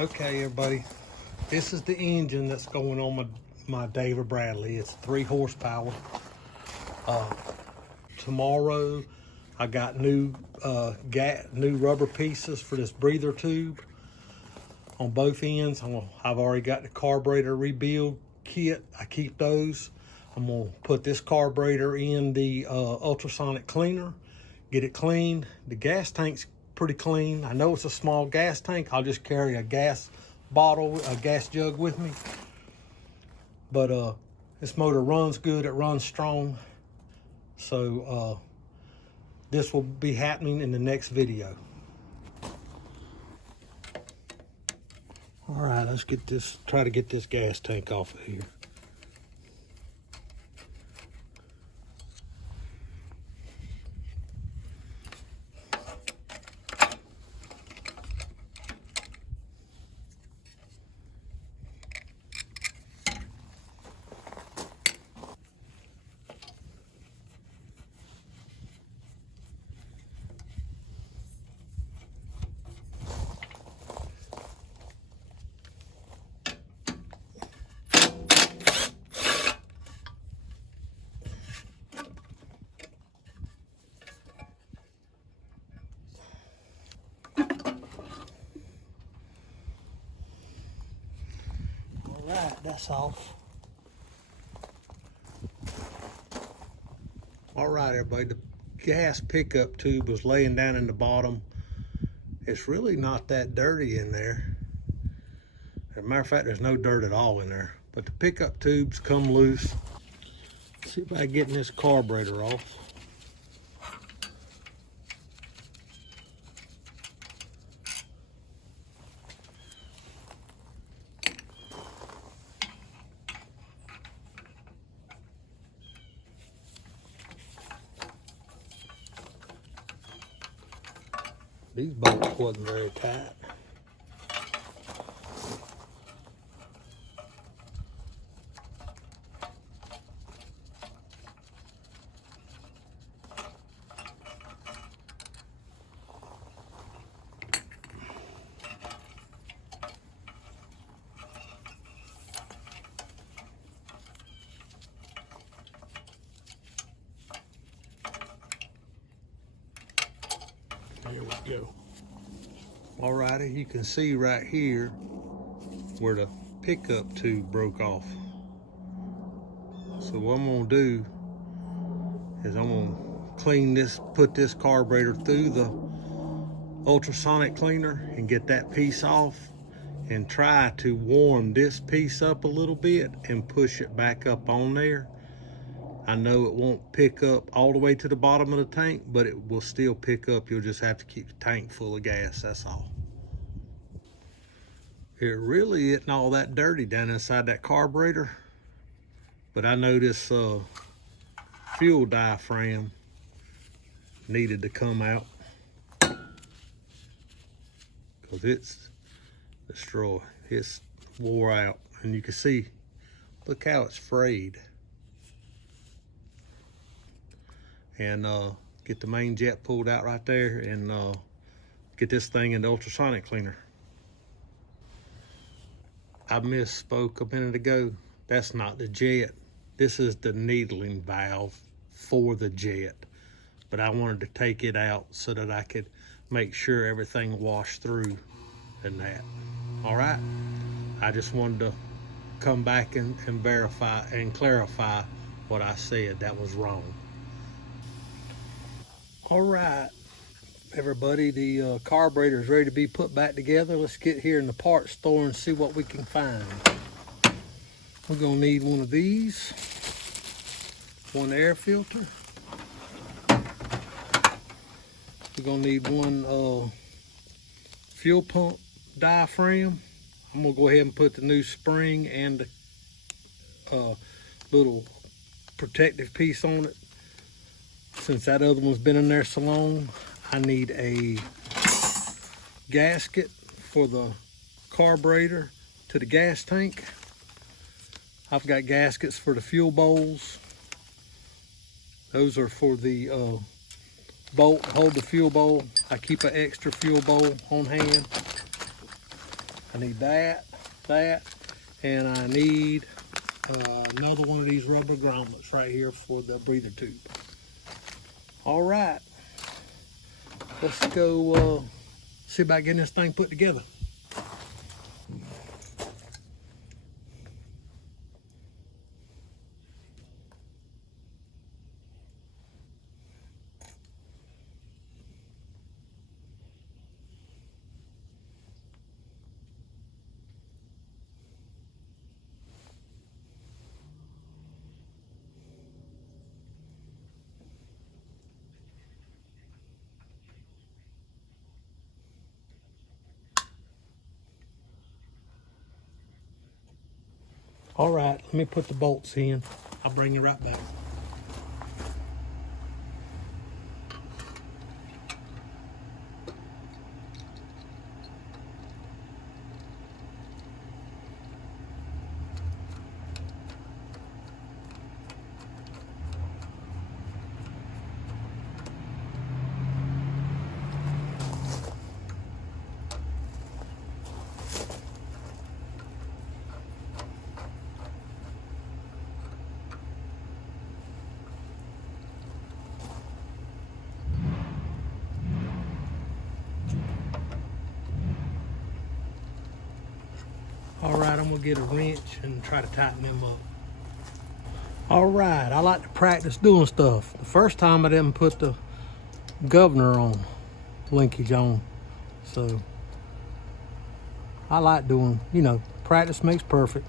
Okay, everybody, this is the engine that's going on my David Bradley. It's 3 horsepower. Tomorrow, I got new rubber pieces for this breather tube on both ends. I've already got the carburetor rebuild kit. I keep those. I'm gonna put this carburetor in the ultrasonic cleaner, get it cleaned. The gas tank's pretty clean. I know it's a small gas tank. I'll just carry a gas bottle, a gas jug with me. But this motor runs good, it runs strong. So this will be happening in the next video. All right, let's try to get this gas tank off of here. All right, that's off. All right, everybody, the gas pickup tube was laying down in the bottom. It's really not that dirty in there. As a matter of fact, there's no dirt at all in there. But the pickup tubes come loose. Let's see if I can get this carburetor off. These bolts wasn't very tight. There we go. Alrighty, you can see right here where the pickup tube broke off. So what I'm gonna do is I'm gonna clean this, put this carburetor through the ultrasonic cleaner and get that piece off and try to warm this piece up a little bit and push it back up on there. I know it won't pick up all the way to the bottom of the tank, but it will still pick up. You'll just have to keep the tank full of gas, that's all. It really isn't all that dirty down inside that carburetor, but I know this fuel diaphragm needed to come out because it's destroyed. It's wore out, and you can see, look how it's frayed. And get the main jet pulled out right there and get this thing in the ultrasonic cleaner. I misspoke a minute ago. That's not the jet. This is the needling valve for the jet. But I wanted to take it out so that I could make sure everything washed through and that. All right? I just wanted to come back and verify and clarify what I said that was wrong. All right, everybody, the carburetor is ready to be put back together. Let's get here in the parts store and see what we can find. We're gonna need one of these, one air filter. We're gonna need one fuel pump diaphragm. I'm gonna go ahead and put the new spring and the little protective piece on it. Since that other one's been in there so long, I need a gasket for the carburetor to the gas tank. I've got gaskets for the fuel bowls. Those are for the bolt, hold the fuel bowl. I keep an extra fuel bowl on hand. I need that, and I need another one of these rubber grommets right here for the breather tube. All right, let's go see about getting this thing put together. All right, let me put the bolts in. I'll bring you right back. All right, I'm gonna get a wrench and try to tighten them up. All right, I like to practice doing stuff. The first time I didn't put the governor on, linkage on. So I like doing, practice makes perfect.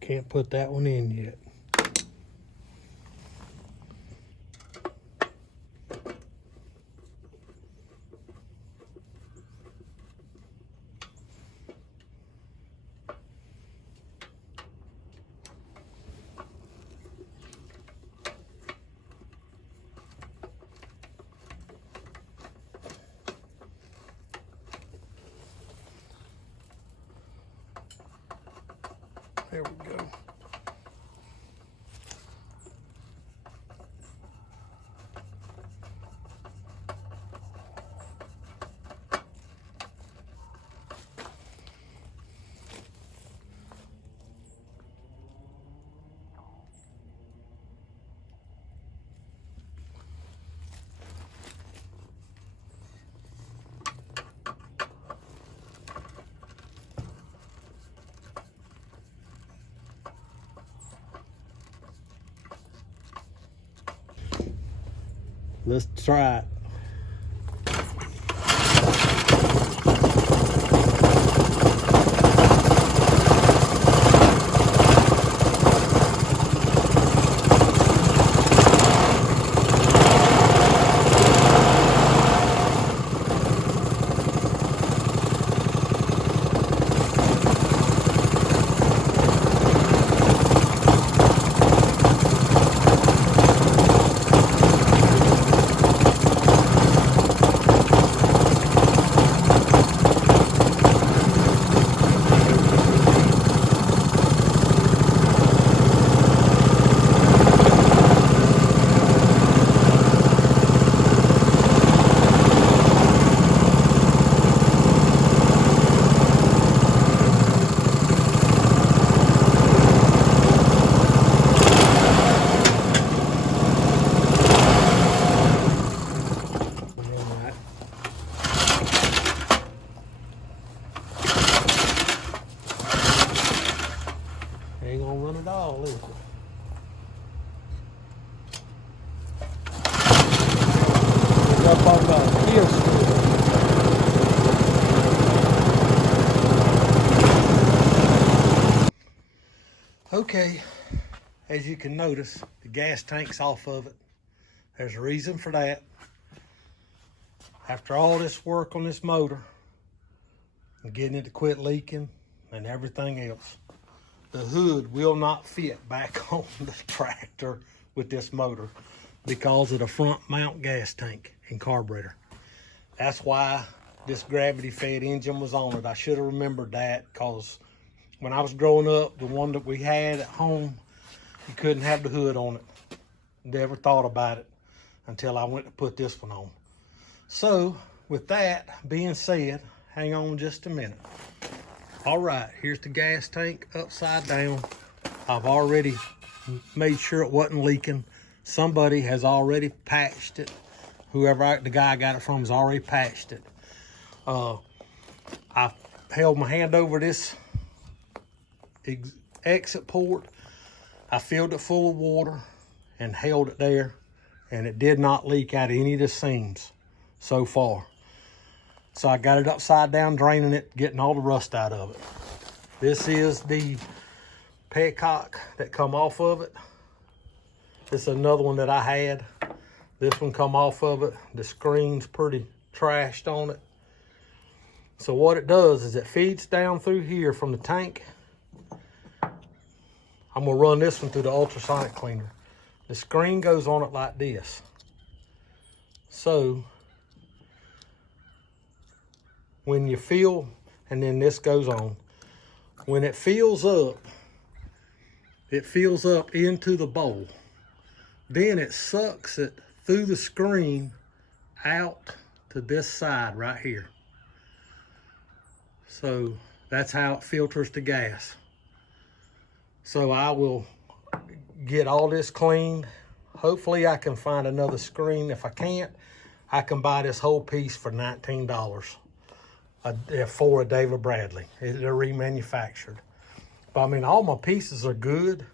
Can't put that one in yet. There we go. Let's try it. Ain't gonna run it all, is it? Up on the heel screw. Okay, as you can notice, the gas tank's off of it. There's a reason for that. After all this work on this motor and getting it to quit leaking and everything else, the hood will not fit back on the tractor with this motor because of the front mount gas tank and carburetor. That's why this gravity fed engine was on it. I should have remembered that, because when I was growing up, the one that we had at home, you couldn't have the hood on it. Never thought about it until I went to put this one on. So with that being said, hang on just a minute. All right, here's the gas tank upside down. I've already made sure it wasn't leaking. Somebody has already patched it. The guy I got it from has already patched it. I held my hand over this exit port. I filled it full of water and held it there, and it did not leak out of any of the seams so far. So I got it upside down, draining it, getting all the rust out of it. This is the petcock that come off of it. This is another one that I had. This one come off of it. The screen's pretty trashed on it. So what it does is it feeds down through here from the tank. I'm gonna run this one through the ultrasonic cleaner. The screen goes on it like this. So when you fill, and then this goes on. When it fills up into the bowl. Then it sucks it through the screen out to this side right here. So that's how it filters the gas. So I will get all this cleaned. Hopefully I can find another screen. If I can't, I can buy this whole piece for $19 for a David Bradley. They're remanufactured. But I mean, all my pieces are good.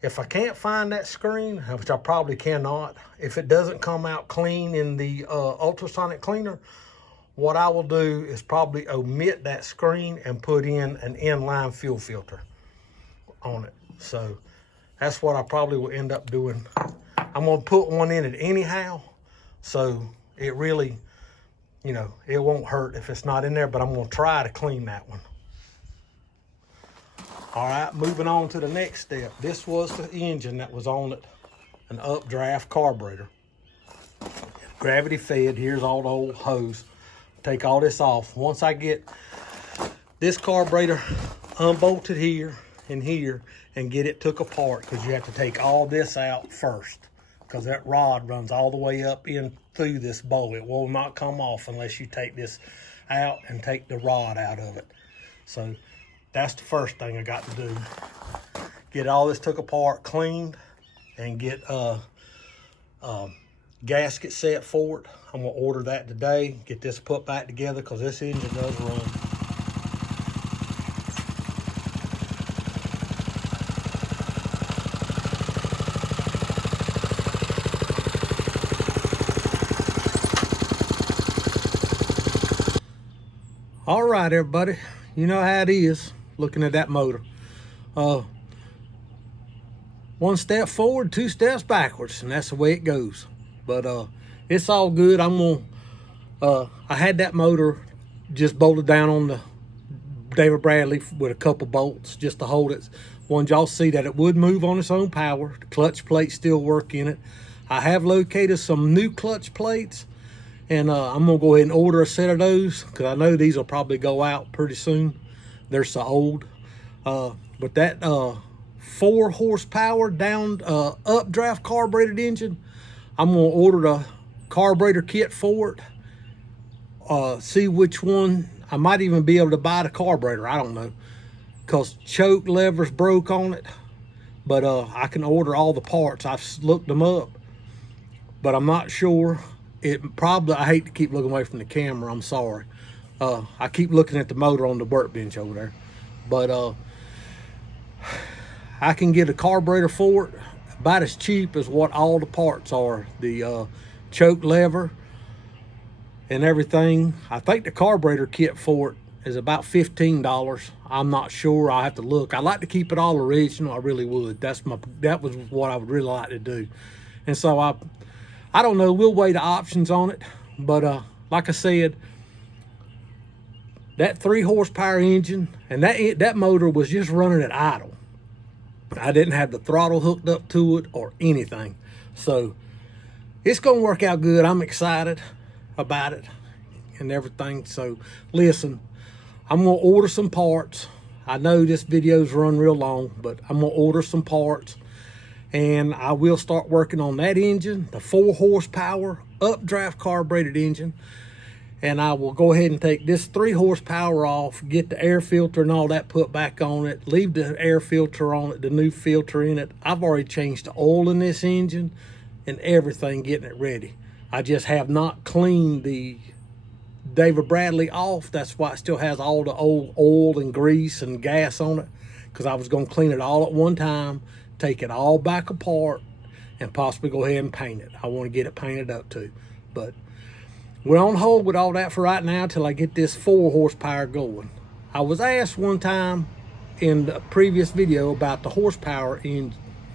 If I can't find that screen, which I probably cannot, if it doesn't come out clean in the ultrasonic cleaner, what I will do is probably omit that screen and put in an inline fuel filter on it. So that's what I probably will end up doing. I'm gonna put one in it anyhow, so it really, you know, it won't hurt if it's not in there, but I'm gonna try to clean that one. All right, moving on to the next step. This was the engine that was on it, an updraft carburetor. Gravity fed, here's all the old hose. Take all this off. Once I get this carburetor unbolted here and here and get it took apart, because you have to take all this out first, because that rod runs all the way up in through this bowl. It will not come off unless you take this out and take the rod out of it. So that's the first thing I got to do. Get all this took apart, cleaned, and get gasket set for it. I'm gonna order that today, get this put back together, because this engine does run. All right, everybody, you know how it is looking at that motor. One step forward, two steps backwards, and that's the way it goes. But it's all good. I had that motor just bolted down on the David Bradley with a couple bolts just to hold it. Wanted y'all to see that it would move on its own power. The clutch plates still work in it. I have located some new clutch plates, and I'm gonna go ahead and order a set of those, because I know these will probably go out pretty soon. They're so old. But that 4 horsepower down updraft carbureted engine, I'm gonna order the carburetor kit for it. See which one. I might even be able to buy the carburetor, I don't know, because choke levers broke on it. But I can order all the parts. I've looked them up, but I'm not sure. It probably, I hate to keep looking away from the camera, I'm sorry. I keep looking at the motor on the workbench over there. But I can get a carburetor for it about as cheap as what all the parts are. The choke lever and everything. I think the carburetor kit for it is about $15. I'm not sure. I have to look. I like to keep it all original. I really would. That was what I would really like to do. And so I don't know. We'll weigh the options on it. But like I said, that 3 horsepower engine and that motor was just running at idle. I didn't have the throttle hooked up to it or anything. So it's going to work out good. I'm excited about it and everything. So listen, I'm going to order some parts. I know this video's run real long, but I'm going to order some parts, and I will start working on that engine, the 4 horsepower updraft carbureted engine. And I will go ahead and take this 3 horsepower off, get the air filter and all that put back on it, leave the air filter on it, the new filter in it. I've already changed the oil in this engine and everything, getting it ready. I just have not cleaned the David Bradley off. That's why it still has all the old oil and grease and gas on it, because I was going to clean it all at one time, take it all back apart, and possibly go ahead and paint it. I want to get it painted up too. But we're on hold with all that for right now till I get this 4 horsepower going. I was asked one time in the previous video about the horsepower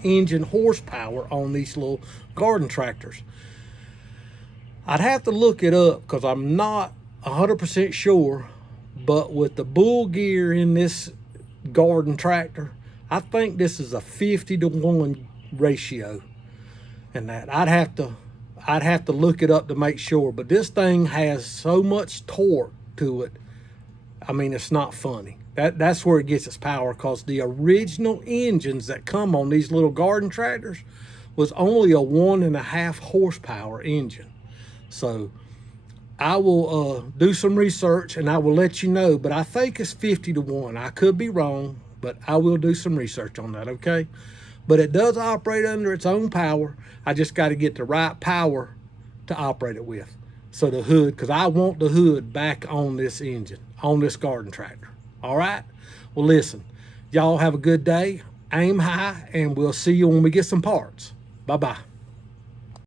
engine horsepower on these little garden tractors. I'd have to look it up because I'm not 100% sure, but with the bull gear in this garden tractor, I think this is a 50-to-1 ratio. And that I'd have to look it up to make sure, but this thing has so much torque to it. I mean, it's not funny. That's where it gets its power, because the original engines that come on these little garden tractors was only a 1.5 horsepower engine. So I will do some research and I will let you know, but I think it's 50-to-1. I could be wrong, but I will do some research on that, okay? But it does operate under its own power. I just got to get the right power to operate it with. So the hood, because I want the hood back on this engine, on this garden tractor. All right? Well, listen, y'all have a good day. Aim high, and we'll see you when we get some parts. Bye-bye.